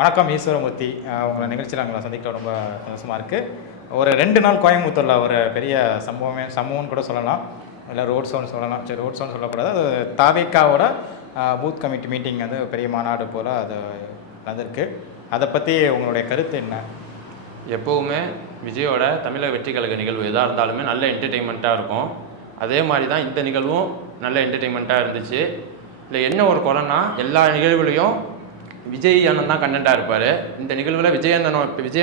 வணக்கம் ஈஸ்வரமூர்த்தி. உங்களை நிகழ்ச்சியில் நாங்கள் சந்திக்க ரொம்ப சந்தோஷமாக இருக்குது. ஒரு 2 நாள் கோயம்புத்தூரில் ஒரு பெரிய சம்பவம்னு கூட சொல்லலாம், இல்லை ரோட் ஷோன்னு சொல்லலாம். சரி, ரோட் ஷோன்னு சொல்லக்கூடாது, அது தாவேக்காவோட பூத் கமிட்டி மீட்டிங் வந்து பெரிய மாநாடு போல் அது நடந்திருக்கு. அதை பற்றி உங்களுடைய கருத்து என்ன? எப்போவுமே விஜயோட தமிழக வெற்றி கழக நிகழ்வு எதாக இருந்தாலுமே நல்ல என்டர்டெயின்மெண்ட்டாக இருக்கும். அதே மாதிரி தான் இந்த நிகழ்வும் நல்ல என்டர்டெயின்மெண்ட்டாக இருந்துச்சு. இல்லை என்ன ஒரு குறைன்னா, எல்லா நிகழ்வுலையும் விஜய் அண்ணன் தான் கண்டென்ட்டாக இருப்பார். இந்த நிகழ்வில் விஜய்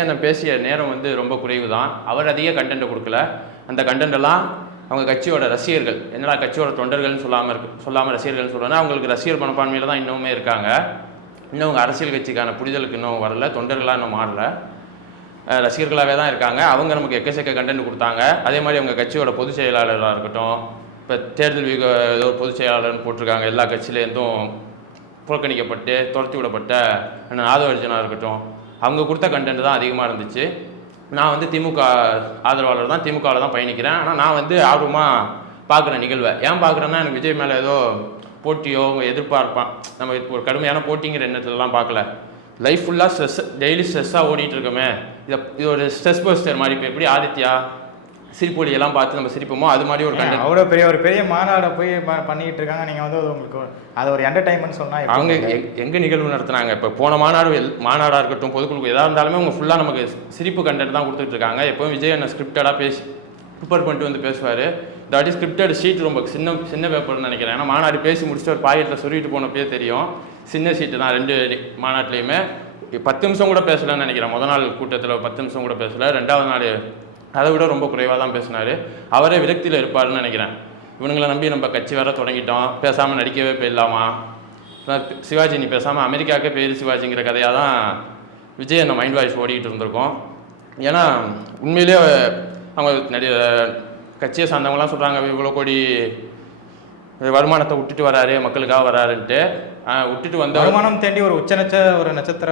அண்ணன் பேசிய நேரம் வந்து ரொம்ப குறைவு தான். அவர் அதிக கண்டென்ட்டை கொடுக்கல. அந்த கண்டென்ட்டெல்லாம் அவங்க கட்சியோட ரசிகர்கள், என்னடா கட்சியோட தொண்டர்கள்னு சொல்லாமல் ரசிகர்கள்னு சொல்லணும்னா, அவங்களுக்கு ரசிகர் மனப்பான்மையில் தான் இன்னுமே இருக்காங்க. இன்னும் அவங்க அரசியல் கட்சிக்கான புரிதலுக்கு இன்னும் வரல, தொண்டர்களாக இன்னும் மாறல, ரசிகர்களாகவே தான் இருக்காங்க. அவங்க நமக்கு எக்கச்சக்க கண்டென்ட் கொடுத்தாங்க. அதே மாதிரி அவங்க கட்சியோட பொதுச் செயலாளராக இருக்கட்டும், இப்போ தேர்தல் ஏதோ பொதுச் செயலாளர்னு போட்டிருக்காங்க, எல்லா கட்சியிலேருந்தும் புறக்கணிக்கப்பட்டு துரத்தி விடப்பட்ட ஆதவர்ஜனாக இருக்கட்டும், அவங்க கொடுத்த கண்டென்ட் தான் அதிகமாக இருந்துச்சு. நான் வந்து திமுக ஆதரவாளர் தான், திமுகவில் தான் பயணிக்கிறேன். ஆனால் நான் வந்து ஆர்வமாக பார்க்குறேன் நிகழ்வை. ஏன் பார்க்குறேன்னா, எனக்கு விஜய் மேலே ஏதோ போட்டியோ எதிர்பார்ப்பான், நம்ம ஒரு கடுமையான போட்டிங்கிற எண்ணத்துலலாம் பார்க்கல. லைஃப் ஃபுல்லாக ஸ்ட்ரெஸ், டெய்லி ஸ்ட்ரெஸ்ஸாக ஓடிட்டு இருக்கோமே, இது ஒரு ஸ்ட்ரெஸ் பஸ்டர் மாதிரி. இப்போ எப்படி ஆதித்யா சிரிப்பொலியெல்லாம் பார்த்து நம்ம சிரிப்போமோ, அது மாதிரி ஒரு கண்டென்ட். அவ்வளோ ஒரு பெரிய மாநாடை போய் பண்ணிக்கிட்டு இருக்காங்க. நீங்கள் வந்து உங்களுக்கு அது ஒரு என்டர்டைன்மெண்ட் சொன்னால் அவங்க எங்கே நிகழ்வு நடத்துனாங்க? இப்போ போன மாநாடாக இருக்கட்டும், பொதுக்குழு எதாக இருந்தாலுமே அவங்க ஃபுல்லாக நமக்கு சிரிப்பு கண்டென்ட் தான் கொடுத்துட்டு இருக்காங்க. எப்போவும் விஜய் என்ன ஸ்கிரிப்டடாக ப்ரிப்பேர் பண்ணிட்டு வந்து பேசுவார். இந்த வாட்டி ஸ்கிரிப்டட் ஷீட் ரொம்ப சின்ன பேப்பர்னு நினைக்கிறேன். ஏன்னா மாநாடு பேசி முடிச்சுட்டு ஒரு பாக்கெட்டில் சொல்லிட்டு போனப்பே தெரியும், சின்ன ஷீட்டு தான் 2 மாநாட்டிலையுமே. 10 நிமிஷம் கூட பேசலன்னு நினைக்கிறேன். முதல் நாள் கூட்டத்தில் 10 நிமிஷம் கூட பேசலை. 2வது நாள் அதை விட ரொம்ப குறைவாக தான் பேசினார். அவரே விரக்தியில் இருப்பார்னு நினைக்கிறேன். இவனுங்களை நம்பி நம்ம கட்சி வேற தொடங்கிட்டோம், பேசாமல் நடிக்கவே போயிடலாமா, சிவாஜி நீ பேசாமல் அமெரிக்காவுக்கே போயிரு சிவாஜிங்கிற கதையாக தான் விஜய் அந்த மைண்ட் வாய்ஸ் ஓடிக்கிட்டு இருந்திருக்கோம். ஏன்னா உண்மையிலேயே அவங்க கட்சியை சார்ந்தவங்களாம் சொல்கிறாங்க, இவ்வளோ கோடி வருமானத்தை விட்டுட்டு வராரு, மக்களுக்காக வராருன்ட்டு. விட்டுட்டு வந்த வருமானம் தேண்டி ஒரு ஒரு நட்சத்திர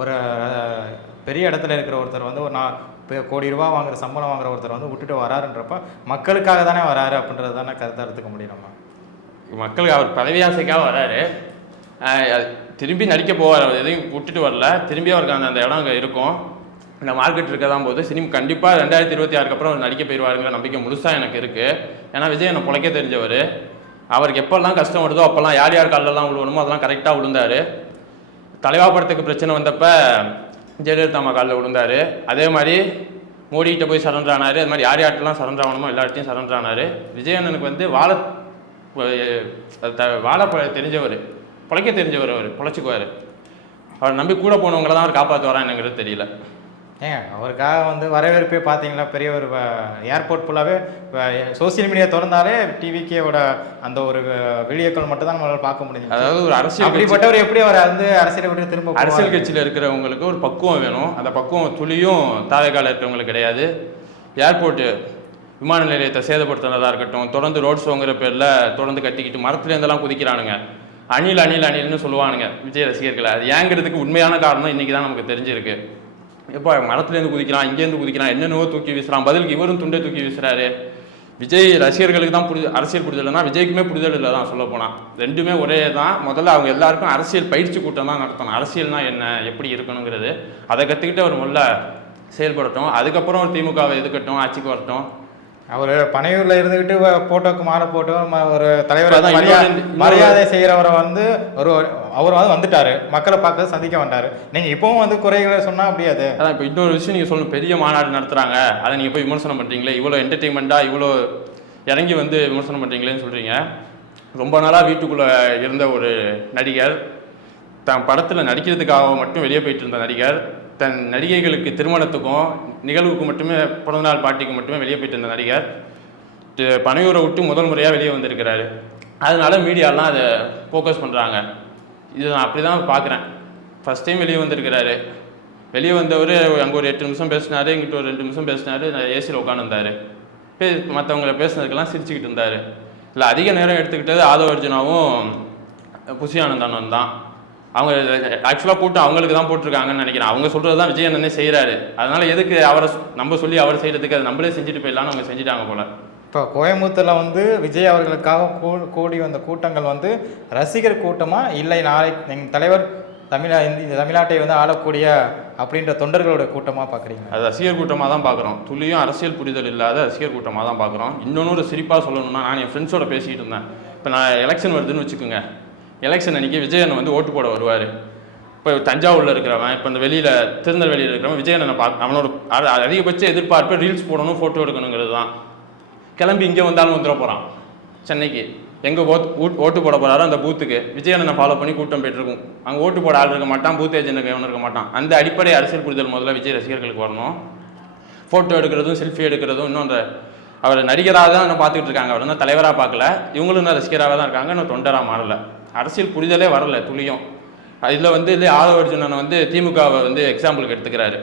ஒரு பெரிய இடத்துல இருக்கிற ஒருத்தர் வந்து ஒரு கோடி ரூபா வாங்குற சம்பளம் வாங்குற ஒருத்தர் வந்து விட்டுட்டு வராருன்றப்ப மக்களுக்காக தானே வராரு அப்படின்றது தானே கருத்தை எடுத்துக்க முடியணுமா? மக்களுக்கு அவர் பதவி ஆசைக்காக வராரு, திரும்பி நடிக்க போவார். எதையும் விட்டுட்டு வரல, திரும்பி அவருக்கு அந்த இடம் அங்கே இருக்கும், இந்த மார்க்கெட் இருக்க தான் போது. சினிமா கண்டிப்பாக 2026 அப்புறம் அவர் நடிக்க போயிடுவாருங்கிற நம்பிக்கை முழுசாக எனக்கு இருக்குது. ஏன்னா விஜய் என்னை பிழைக்க தெரிஞ்சவர். அவருக்கு எப்போல்லாம் கஷ்டம் வருதோ அப்போல்லாம் யார் யார் காலெல்லாம் விழுவணுமோ அதெல்லாம் கரெக்டாக விழுந்தார். தலைவா படத்துக்கு பிரச்சனை வந்தப்போ ஜெயலலிதா அம்மா காலில் விழுந்தார். அதே மாதிரி மோடிகிட்ட போய் சரண்டர் ஆனார். அது மாதிரி யார் யார்ட்டெல்லாம் சரண்டர் ஆகணுமோ எல்லார்ட்டையும் சரண்டர் ஆனார். விஜயண்ணனுக்கு வந்து வாழ தெரிஞ்சவர், பிழைக்க தெரிஞ்சவர். அவர் பிழைச்சிக்குவார். அவர் நம்பி கூட போனவங்கள தான் அவர் காப்பாற்ற வரான்னுங்கிறது தெரியல. ஏங்க அவருக்காக வந்து வரவேற்பே பார்த்தீங்களா? பெரிய ஒரு ஏர்போர்ட் ஃபுல்லாகவே சோசியல் மீடியா திறந்தாலே டிவிக்கேவோட அந்த ஒரு வீடியோக்கள் மட்டும் தான் நம்மளால் பார்க்க முடியும். அதாவது ஒரு அரசியல் அப்படிப்பட்டவர் எப்படி அவர் வந்து அரசியலை விட்டு திரும்ப அரசியல் கட்சியில் இருக்கிறவங்களுக்கு ஒரு பக்குவம் வேணும். அந்த பக்குவம் துளியும் தாவேக்கால இருக்கிறவங்களுக்கு கிடையாது. ஏர்போர்ட்டு விமான நிலையத்தை சேதப்படுத்தினதாக இருக்கட்டும், தொடர்ந்து ரோட் ஷோங்கிற பேரில் தொடர்ந்து கட்டிக்கிட்டு மரத்துலேருந்தெல்லாம் குதிக்கிறானுங்க. அணில்னு சொல்லுவானுங்க விஜய் ரசிகர்களை. அது ஏங்கிறதுக்கு உண்மையான காரணம் இன்றைக்கி தான் நமக்கு தெரிஞ்சிருக்கு. எப்போ மரத்துலேருந்து குதிக்கிறான், இங்கேருந்து குதிக்கிறான், என்னென்னவோ தூக்கி வீசுறான், பதிலுக்கு இவரும் துண்டை தூக்கி வீசுறாரு. விஜய் ரசிகர்களுக்கு தான் அரசியல் புரிதல்னா விஜய்க்குமே புரிதல் இல்லை தான் சொல்ல போனால். ரெண்டுமே ஒரே தான். முதல்ல அவங்க எல்லாருக்கும் அரசியல் பயிற்சி கூட்டம் தான் நடத்தணும். அரசியல்னா என்ன, எப்படி இருக்கணுங்கிறது அதை கற்றுக்கிட்டு அவர் முதல்ல செயல்படட்டும். அதுக்கப்புறம் ஒரு திமுகவை எதுக்கட்டும், ஆட்சிக்கு வரட்டும். அவர் பனையூரில் இருந்துக்கிட்டு போட்டோக்கு மாலை போட்டு ஒரு தலைவர் மரியாதை செய்கிறவரை வந்து அவர் வந்து வந்துட்டாரு, மக்களை பார்க்க சந்திக்க வந்தார். நீங்கள் இப்போவும் வந்து குறைகளை சொன்னால் அப்படியாது. அதான் இப்போ இன்னொரு விஷயம் நீங்கள் சொல்லணும், பெரிய மாநாடு நடத்துகிறாங்க, அதை நீங்கள் போய் விமர்சனம் பண்ணுறீங்களே, இவ்வளோ என்டர்டெயின்மெண்ட்டாக இவ்வளோ இறங்கி வந்து விமர்சனம் பண்ணுறீங்களேன்னு சொல்கிறீங்க. ரொம்ப நாளாக வீட்டுக்குள்ளே இருந்த ஒரு நடிகர், தன் படத்தில் நடிக்கிறதுக்காக மட்டும் வெளியே போயிட்டு இருந்த நடிகர், தன் நடிகைகளுக்கு திருமணத்துக்கும் நிகழ்வுக்கு மட்டுமே, பிறந்தநாள் பார்ட்டிக்கு மட்டுமே வெளியே போயிட்டு இருந்த நடிகர் பனையூரை விட்டு முதல் முறையாக வெளியே வந்திருக்கிறாரு. அதனால மீடியாலாம் அதை ஃபோக்கஸ் பண்ணுறாங்க. இது நான் அப்படி தான் பார்க்குறேன். ஃபஸ்ட் டைம் வெளியே வந்திருக்கிறாரு. வெளியே வந்தவர் அங்கே ஒரு 8 நிமிஷம் பேசினார், இங்கிட்ட ஒரு 2 நிமிஷம் பேசினார், ஏசியில் உட்காந்துருந்தார். மற்றவங்களை பேசுனதுக்கெல்லாம் சிரிச்சுக்கிட்டு இருந்தார். இல்லை அதிக நேரம் எடுத்துக்கிட்டது ஆதவர்ஜனாவும் புஷி ஆனந்தனும் தான். அவங்க ஆக்சுவலாக கூட்டம் அவங்களுக்கு தான் போட்டிருக்காங்கன்னு நினைக்கிறேன். அவங்க சொல்கிறது தான் விஜய் அண்ணனே செய்கிறாரு. அதனால் எதுக்கு அவரை நம்ம சொல்லி அவர் செய்கிறதுக்கு, அதை நம்மளே செஞ்சுட்டு போயிடலான்னு அவங்க செஞ்சுட்டாங்க போல். இப்போ கோயம்புத்தூரில் வந்து விஜய் அவர்களுக்காக கூடி வந்த கூட்டங்கள் வந்து ரசிகர் கூட்டமாக இல்லை, நாளை எங்கள் தலைவர் இந்த தமிழ்நாட்டை வந்து ஆளக்கூடிய அப்படின்ற தொண்டர்களோட கூட்டமாக பார்க்குறீங்க? அது ரசிகர் கூட்டமாக தான் பார்க்குறோம். துளியும் அரசியல் புரிதல் இல்லாத ரசிகர் கூட்டமாக தான் பார்க்குறோம். இன்னொன்று சிரிப்பாக சொல்லணும்னா, நான் என் ஃப்ரெண்ட்ஸோட பேசிக்கிட்டு இருந்தேன். இப்போ நான் எலெக்ஷன் வருதுன்னு வச்சுக்கோங்க. எலெக்ஷன் அன்றைக்கி விஜயன் வந்து ஓட்டு போட வருவார். இப்போ தஞ்சாவூரில் இருக்கிறவன், இப்போ இந்த வெளியில் திருநெல்வேலியில் இருக்கிறவன் விஜயனை அவனோட அதிகபட்ச எதிர்பார்ப்பு ரீல்ஸ் போடணும், ஃபோட்டோ எடுக்கணுங்கிறது தான். கிளம்பி இங்கே வந்தாலும் வந்துட போகிறான் சென்னைக்கு. எங்கே ஓட்டு போட போகிறாரோ அந்த பூத்துக்கு விஜயனை ஃபாலோ பண்ணி கூட்டம் போயிட்டுருக்கும். அங்கே ஓட்டு போட ஆள் இருக்க மாட்டான், பூத் ஏஜென்ட் எவனும் இருக்க மாட்டான். அந்த அடிப்படை அரசியல் புரிதல் முதல்ல விஜய் ரசிகர்களுக்கு வரணும். ஃபோட்டோ எடுக்கிறதும் செல்ஃபி எடுக்கிறதும் இன்னும் அந்த அவர் நடிகராக தான் இன்னும் பார்த்துக்கிட்டு இருக்காங்க. அவர் வந்து தலைவராக பார்க்கல, இவங்களும் இன்னும் ரசிகராக தான் இருக்காங்க, இன்னும் தொண்டராக மாறலை. அரசியல் புரிதலே வரலை துளியும். இதில் வந்து ஆதவ அர்ஜுனனை வந்து திமுகவை வந்து எக்ஸாம்பிளுக்கு எடுத்துக்கிறாரு.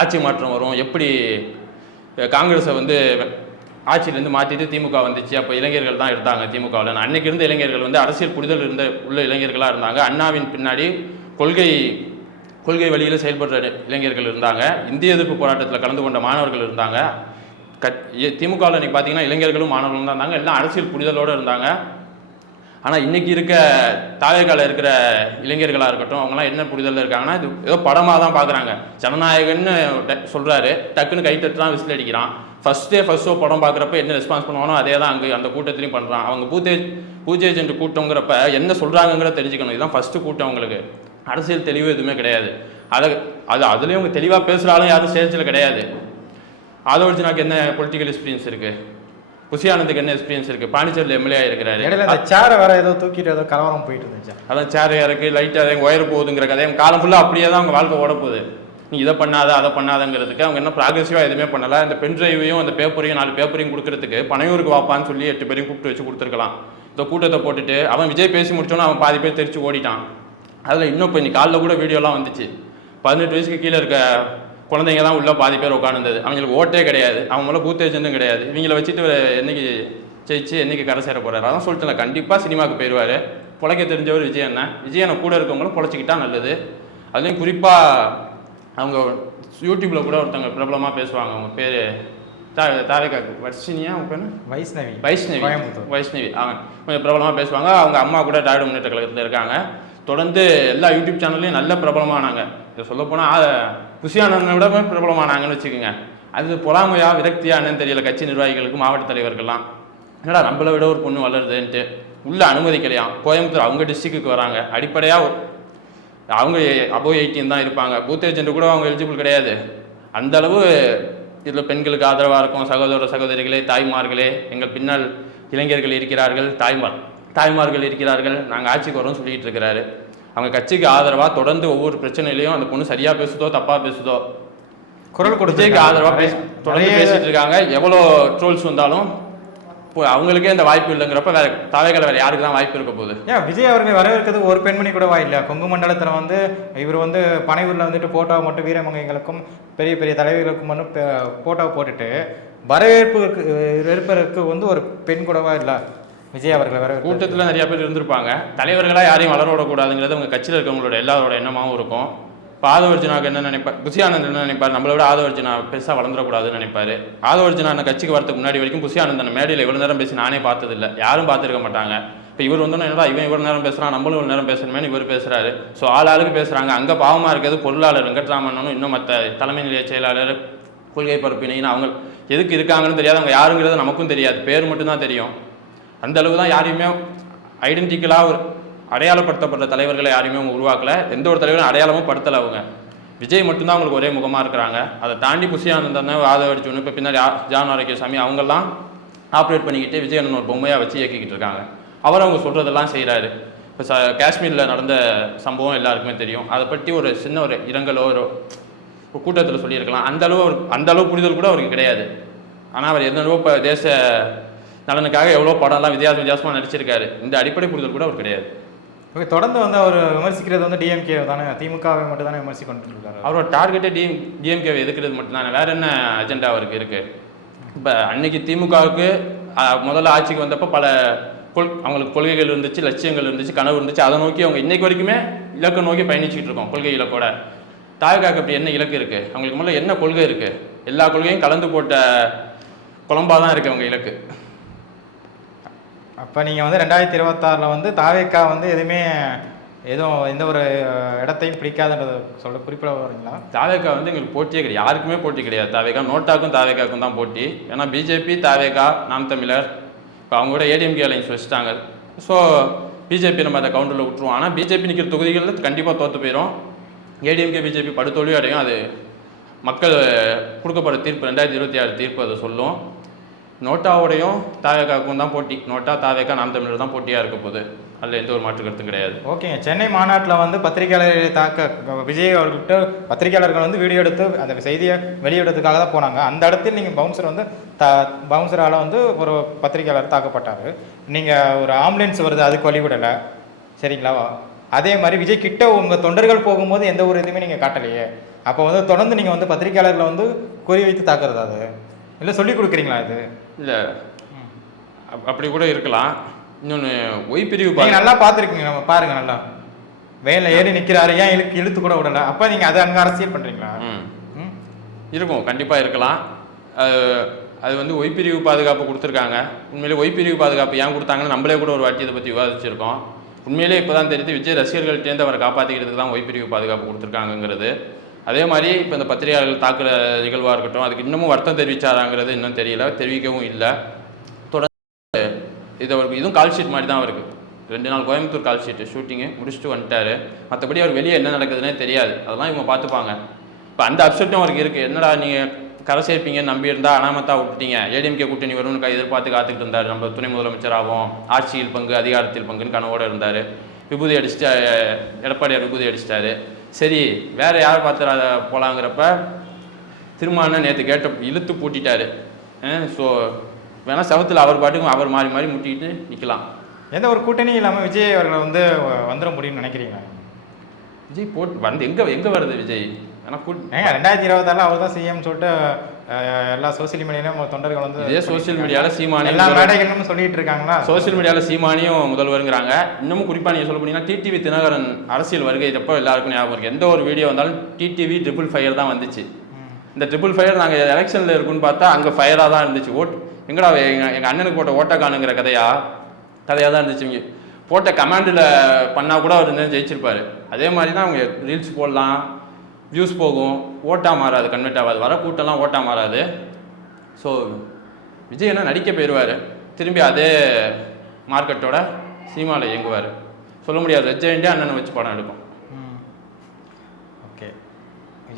ஆட்சி மாற்றம் வரும், எப்படி காங்கிரஸை வந்து ஆட்சியிலேருந்து மாற்றிட்டு திமுக வந்துச்சு, அப்போ இளைஞர்கள் தான் இருந்தாங்க திமுகவில். அன்னைக்கு இருந்த இளைஞர்கள் வந்து அரசியல் புரிதல் உள்ள இளைஞர்களாக இருந்தாங்க. அண்ணாவின் பின்னாடி கொள்கை வழியில் செயல்படுற இளைஞர்கள் இருந்தாங்க. இந்திய எதிர்ப்பு போராட்டத்தில் கலந்து கொண்ட மாணவர்கள் இருந்தாங்க. திமுகவில் இன்னைக்கு பார்த்தீங்கன்னா இளைஞர்களும் மாணவர்களும் தான் இருந்தாங்க. எல்லாம் அரசியல் புரிதலோடு இருந்தாங்க. ஆனால் இன்றைக்கி இருக்க தாவேக்கால இருக்கிற இளைஞர்களாக இருக்கட்டும், அவங்களாம் என்ன புரிதலில் இருக்காங்கன்னா, இது ஏதோ படமாக தான் பார்க்குறாங்க. ஜனநாயகன்னு சொல்கிறாரு, டக்குன்னு கை தட்டுறான், விசில் அடிக்கிறான். ஃபஸ்ட் ஷோ படம் பார்க்குறப்ப என்ன ரெஸ்பான்ஸ் பண்ணுவானோ அதே தான் அங்கே அந்த கூட்டத்திலையும் பண்ணுறான். அவங்க பூஜை ஏஜென்ட் கூட்டங்கிறப்ப என்ன சொல்கிறாங்கிறத தெரிஞ்சுக்கணும். இதுதான் ஃபஸ்ட்டு கூட்டம். அவங்களுக்கு அரசியல் தெளிவு எதுவுமே கிடையாது. அதுலேயும் அவங்க தெளிவாக பேசுகிறாலும் யாரும் ஸ்டேஜில் கிடையாது. ஆதவ அர்ஜுனாக்கு என்ன பொலிட்டிக்கல் எக்ஸ்பீரியன்ஸ் இருக்குது? புசி ஆனந்துக்கு என்ன எக்ஸ்பீரியன்ஸ் இருக்குது? பாண்டிச்சேரியில் எம்எல்ஏ இருக்கிறாரு. அந்த சேரை வேற ஏதோ தூக்கிட்டு ஏதோ கலவரம் போயிட்டு இருந்துச்சு. அதான் சேர் இறக்கு லைட்டாக ஒயர் போகுதுங்கிற கதை காலம் ஃபுல்லாக அப்படியே தான் அவங்க வாழ்க்கை ஓட போகுது. நீ இதை பண்ணாத அதை பண்ணாதங்கிறதுக்கு அவங்க என்ன ப்ராக்ரெசிவாக எதுவுமே பண்ணலை. அந்த பென் டிரைவையும் அந்த பேப்பரையும் 4 பேப்பரையும் கொடுக்கறதுக்கு பனையூருக்கு வாப்பான்னு சொல்லி 8 பேரையும் கூப்பிட்டு வச்சு கொடுத்துருக்கலாம். இந்த கூட்டத்தை போட்டுட்டு அவன் விஜய் பேசி முடிச்சோன்னா அவன் பாதி பேர் தெரிச்சு ஓடிட்டான். அதில் இன்னும் இப்போ இன்னைக்கு காலைல கூட வீடியோலாம் வந்துச்சு. 18 வயசுக்கு கீழே இருக்க குழந்தைங்க தான் உள்ள பாதி பேர் உட்காந்துருந்தது. அவங்களுக்கு ஓட்டே கிடையாது, அவங்க மேலே பூத் ஏஜென்ட்டும் கிடையாது. இவங்களை வச்சுட்டு என்னைக்கு ஜெயிச்சு என்னைக்கு கரை சேர போகிறாரு? அதான் சொல்லிட்டு கண்டிப்பாக சினிமாவுக்கு போயிடுவார். பொழைக்க தெரிஞ்சவர் விஜயனை கூட இருக்கவங்களும் பொழைச்சிக்கிட்டா நல்லது. அதுலேயும் குறிப்பாக அவங்க யூடியூப்பில் கூட ஒருத்தவங்க பிரபலமாக பேசுவாங்க. அவங்க பேர் தாவேக்காக்கு வர்ஷினியா, அவங்க பேர் வைஷ்ணவி. அவன் கொஞ்சம் பிரபலமாக பேசுவாங்க. அவங்க அம்மா கூட திராவிட முன்னேற்ற கழகத்தில் இருக்காங்க. தொடர்ந்து எல்லா யூடியூப் சேனல்லையும் நல்ல பிரபலமானாங்க. இதை சொல்லப்போனால் புசியானவனை விட பிரபலமானாங்கன்னு வச்சுக்கோங்க. அது பொறாமையா விரக்தியா என்னன்னு தெரியல கட்சி நிர்வாகிகளுக்கு, மாவட்ட தலைவர்கள்லாம். என்னடா நம்மளை விட ஒரு பொண்ணு வளருதுன்ட்டு உள்ள அனுமதிக்கலையாம். கோயம்புத்தூர் அவங்க டிஸ்ட்ரிக்ட்டுக்கு வராங்க. அடிப்படையாக அவங்க அபோவ் 18 தான் இருப்பாங்க. பூத் ஏஜென்ட் கூட அவங்க எலிஜிபிள் கிடையாது. அந்த அளவு இதில் பெண்களுக்கு ஆதரவாக இருக்கும். சகோதர சகோதரிகளே, தாய்மார்களே, எங்கள் பின்னால் இளைஞர்கள் இருக்கிறார்கள், தாய்மார்கள் இருக்கிறார்கள், நாங்கள் ஆட்சிக்கு வரோம்னு சொல்லிட்டு இருக்கிறாரு. அவங்க கட்சிக்கு ஆதரவாக தொடர்ந்து ஒவ்வொரு பிரச்சனையிலையும் அந்த பொண்ணு சரியாக பேசுதோ தப்பாக பேசுதோ குரல் கொடுத்து ஆதரவாக தொடர்ந்து பேசிட்டு இருக்காங்க. எவ்வளோ ட்ரோல்ஸ் வந்தாலும் இப்போ அவங்களுக்கே அந்த வாய்ப்பு இல்லைங்கிறப்ப வேற தலைகளை வேற யாருக்கு தான் வாய்ப்பு இருக்க போகுது? ஏன் விஜய் அவர்கள் வரவேற்கிறது ஒரு பெண்மணி கூட வாயில்லை. கொங்கு மண்டலத்தில் வந்து இவர் வந்து பனையூரில் வந்துட்டு போட்டோவை மட்டும் வீரமங்கைகளுக்கும் பெரிய பெரிய தலைவர்களுக்கும் மட்டும் போட்டோவை போட்டுட்டு வரவேற்பதற்கு வந்து ஒரு பெண் கூடவா இல்லை விஜய் அவர்களை வரவேற்பு. கூட்டத்தில் நிறைய பேர் இருந்திருப்பாங்க. தலைவர்களாக யாரையும் வளர விடக்கூடாதுங்கிறது அவங்க கட்சியில் இருக்கவங்களோட எல்லாரோட எண்ணமாகவும் இருக்கும். இப்போ ஆதவ அர்ஜுனாவுக்கு என்ன நினைப்பார், புசியானந்த் என்ன நினைப்பார், நம்மளை விட ஆதவ அர்ஜுனா பெருசாக வளர்ந்துடக்கூடாதுன்னு நினைப்பாரு. ஆதவ அர்ஜுனா அந்த கட்சிக்கு வரதுக்கு முன்னாடி வரைக்கும் புசியானந்தன் மேடையில் இவ்வளோ நேரம் பேசி நானே பார்த்ததில்லை, யாரும் பார்த்துருக்க மாட்டாங்க. இப்போ இவர் வந்தோன்னா என்னடா இவன் இவ்வளோ நேரம் பேசுகிறான், நம்மளும் இவ்வளோ நேரம் பேசணுமேனு இவர் பேசுகிறாரு. ஸோ ஆளுக்கு பேசுகிறாங்க. அங்கே பாவமாக இருக்கிறது பொருளாளர் வெங்கட்ராமனும் இன்னும் மற்ற தலைமை நிலைய செயலாளர், கொள்கை பரப்பினைன்னு அவங்க எதுக்கு இருக்காங்கன்னு தெரியாது. அவங்க யாருங்கிறது நமக்கும் தெரியாது, பேர் மட்டும்தான் தெரியும். அந்த அளவு தான் யாரையுமே ஐடென்டிக்கலாக ஒரு அடையாளப்படுத்தப்பட்ட தலைவர்களை யாரையுமே அவங்க உருவாக்கலை. எந்த ஒரு தலைவரும் அடையாளமும் படுத்தலை. அவங்க விஜய் மட்டும்தான் அவங்களுக்கு ஒரே முகமாக இருக்கிறாங்க. அதை தாண்டி புசியானந்தன், ஆதவ அர்ஜுன், இப்போ பின்னாடி ஜான் ஆரோக்கியசாமி அவங்கெல்லாம் ஆப்ரேட் பண்ணிக்கிட்டு விஜய் அண்ணன் ஒரு பொம்மையாக வச்சு இயக்கிக்கிட்டு இருக்காங்க. அவர் அவங்க சொல்கிறதெல்லாம் செய்கிறாரு. இப்போ காஷ்மீரில் நடந்த சம்பவம் எல்லாருக்குமே தெரியும். அதை பற்றி ஒரு சின்ன ஒரு இரங்கலோ ஒரு கூட்டத்தில் சொல்லியிருக்கலாம். அந்த அளவு புரிதல் கூட அவருக்கு கிடையாது. ஆனால் அவர் என்னவோ இப்போ தேச நலனுக்காக எவ்வளோ படம்லாம் வித்தியாசமாக நடிச்சிருக்காரு. இந்த அடிப்படை புரிதல் கூட அவர் கிடையாது. ஓகே, தொடர்ந்து வந்து அவர் விமர்சிக்கிறது வந்து டிஎம்கே தானே, திமுகவை மட்டும் தானே விமர்சிக்கொண்டு இருக்காரு. அவரோட டார்கெட்டே டிஎம்கேவை எதுக்கிறது மட்டும்தானே, வேற என்ன அஜெண்டா அவருக்கு இருக்குது? இப்போ அன்னைக்கு திமுகவுக்கு முதல்ல ஆட்சிக்கு வந்தப்போ பல அவங்களுக்கு கொள்கைகள் இருந்துச்சு, லட்சியங்கள் இருந்துச்சு, கனவு இருந்துச்சு. அதை நோக்கி அவங்க இன்னைக்கு வரைக்குமே இலக்கை நோக்கி பயணிச்சுட்டு இருக்கோம். கொள்கை இலக்கோட தாவேக்காக்கு அப்படி என்ன இலக்கு இருக்குது? அவங்களுக்கு முதல்ல என்ன கொள்கை இருக்குது? எல்லா கொள்கையும் கலந்து போட்ட குழம்பாக தான் இருக்குது அவங்க இலக்கு. அப்போ நீங்கள் வந்து 2026 வந்து தாவேக்கா வந்து எதுவுமே எதுவும் எந்த ஒரு இடத்தையும் பிடிக்காதுன்றதை குறிப்பிட வரீங்களா? தாவேகா வந்து எங்களுக்கு போட்டியே கிடையாது, யாருக்குமே போட்டி கிடையாது. தாவேகா நோட்டாக்கும் தாவேகாக்கும் தான் போட்டி. ஏன்னா பிஜேபி, தாவேகா, நாம் தமிழர் இப்போ அவங்க கூட ஏடிஎம்கே அலைன்ஸ் வச்சுட்டாங்க. ஸோ பிஜேபி நம்ம அதை கவுண்டரில் விட்டுருவோம். ஆனால் பிஜேபி நிற்கிற தொகுதிகளில் கண்டிப்பாக தோற்று போயிடும். ஏடிஎம்கே பிஜேபி படுதோல்வி அடையும். அது மக்கள் கொடுக்கப்படுற தீர்ப்பு 2026 தீர்ப்பு அதை சொல்லும். நோட்டாவோடையும் தாவேகாவுக்கும் தான் போட்டி. நோட்டா, தாவேகா, நாம் தமிழர் தான் போட்டியாக இருக்க போகுது. அதில் எந்த ஒரு மாற்று கருத்தும் கிடையாது. ஓகேங்க. சென்னை மாநாட்டில் வந்து பத்திரிகையாளர்களை தாக்க விஜய் அவர்கிட்ட பத்திரிகையாளர்கள் வந்து வீடியோ எடுத்து அந்த செய்தியை வெளியிடறதுக்காக தான் போனாங்க. அந்த இடத்தில் நீங்கள் பவுன்சர் வந்து பவுன்சரால் வந்து ஒரு பத்திரிகையாளர் தாக்கப்பட்டார். நீங்கள் ஒரு ஆம்புலன்ஸ் வருது, அதுக்கு வழிவிடலை, சரிங்களா? அதே மாதிரி விஜய் கிட்ட உங்கள் தொண்டர்கள் போகும்போது எந்த ஒரு இதுவுமே நீங்கள் காட்டலையே. அப்போ வந்து தொடர்ந்து நீங்கள் வந்து பத்திரிகையாளர்களை வந்து குறி வைத்து தாக்குறது, அது இல்லை சொல்லி கொடுக்குறீங்களா? இது இல்லை, அப்படி கூட இருக்கலாம். இன்னொன்று ஒய் பிரிவு நல்லா பார்த்துருக்கீங்க, நம்ம பாருங்க, நல்லா வேலை ஏறி நிற்கிறாரு, ஏன் இழுத்து கூட விடலை. அப்போ நீங்கள் அதை அங்கே அரசியல் பண்ணுறீங்களா? இருக்கும், கண்டிப்பாக இருக்கலாம். அது வந்து ஒய்பிரிவு பாதுகாப்பு கொடுத்துருக்காங்க. உண்மையிலே ஒய்பிரிவு பாதுகாப்பு ஏன் கொடுத்தாங்கன்னு நம்மளே கூட ஒரு வாட்டி இதை பற்றி விவாதிச்சிருக்கோம். உண்மையிலே இப்போ தான் தெரியுது விஜய் ரசிகர்கள்ட்டேருந்து அவரை காப்பாற்றிக்கிறதுக்கு தான் ஒய்பிரிவு பாதுகாப்பு கொடுத்துருக்காங்கிறது. அதே மாதிரி இப்போ இந்த பத்திரிகையாளர்கள் தாக்குற நிகழ்வாக இருக்கட்டும், அதுக்கு இன்னமும் வருத்தம் தெரிவிச்சாராங்கிறது இன்னும் தெரியல, தெரிவிக்கவும் இல்லை. தொடர்ந்து இது அவருக்கு இதுவும் கால் ஷீட் மாதிரி தான் அவருக்கு. 2 நாள் கோயம்புத்தூர் கால் ஷீட்டு ஷூட்டிங்கு முடிச்சுட்டு வந்துட்டார். மற்றபடி அவர் வெளியே என்ன நடக்குதுன்னே தெரியாது. அதெல்லாம் இவங்க பார்த்துப்பாங்க. இப்போ அந்த அப்செட்டும் அவருக்கு இருக்குது. என்னடா நீங்கள் கரை சேர்ப்பீங்கன்னு நம்பியிருந்தா அனாமத்தா விட்டுட்டீங்க, ஏடிஎம்கே கூட்டணி வரும்னு எதிர்பார்த்து காத்துக்கிட்டு இருந்தார். நம்ம துணை முதலமைச்சர் ஆகும், ஆட்சியில் பங்கு அதிகாரத்தில் பங்குன்னு கனவோடு இருந்தார். விபூதி அடிச்சுட்டு எடப்பாடியார் விபூதி அடிச்சிட்டாரு. சரி வேறு யார் பார்த்துறா போகலாங்கிறப்ப திருமாவளவன் நேற்று கேட்ட இழுத்து பூட்டிட்டாரு. ஸோ வேணால் சவத்தில் அவர் பாட்டுக்கும் அவர் மாறி மாறி முட்டிக்கிட்டு நிற்கலாம். எந்த ஒரு கூட்டணியும் இல்லாமல் விஜய் அவர்களை வந்து வந்துட முடியும்னு நினைக்கிறீங்க? விஜய் போட்டு வந்து எங்கே வருது விஜய்? ஆனால் 2026 அவர் தான் சிஎம் சொல்லிட்டு எல்லா சோசியல் மீடியாலையும் தொண்டர்கள் வந்து இதே சோசியல் மீடியாவில் சீமானி எல்லா மேடைகளும் சொல்லிட்டு இருக்காங்களா? சோசியல் மீடியாவில் சீமானியும் முதல்வருங்கிறாங்க. இன்னமும் குறிப்பாக நீங்கள் சொல்ல போனீங்கன்னா டிடிவி தினகரன் அரசியல் வருகை இதப்போ எல்லாருக்கும் ஞாபகம் இருக்குது. எந்த ஒரு வீடியோ வந்தாலும் டிடிவி 555 தான் வந்துச்சு. இந்த 555 நாங்கள் எலெக்ஷனில் இருக்குன்னு பார்த்தா அங்கே ஃபயராக தான் இருந்துச்சு. எங்கடா எங்கள் அண்ணனுக்கு போட்ட ஓட்டக்கானுங்கிற கதையாக தான் இருந்துச்சு. இங்கே போட்ட கமாண்டில் பண்ணால் கூட அவர் ஜெயிச்சிருப்பார். அதே மாதிரி தான் அவங்க ரீல்ஸ் போடலாம், வியூஸ் போகும், ஓட்டாக மாறாது, கன்வெர்ட் ஆகாது, வர கூட்டம்லாம் ஓட்டாக மாறாது. ஸோ விஜய் என்ன நடிக்க போயிடுவார், திரும்பி அதே மார்க்கெட்டோட சினிமாவில் இயங்குவார். சொல்ல முடியாது, ரெஜ் அண்ணனை வச்சு படம் எடுக்கும்.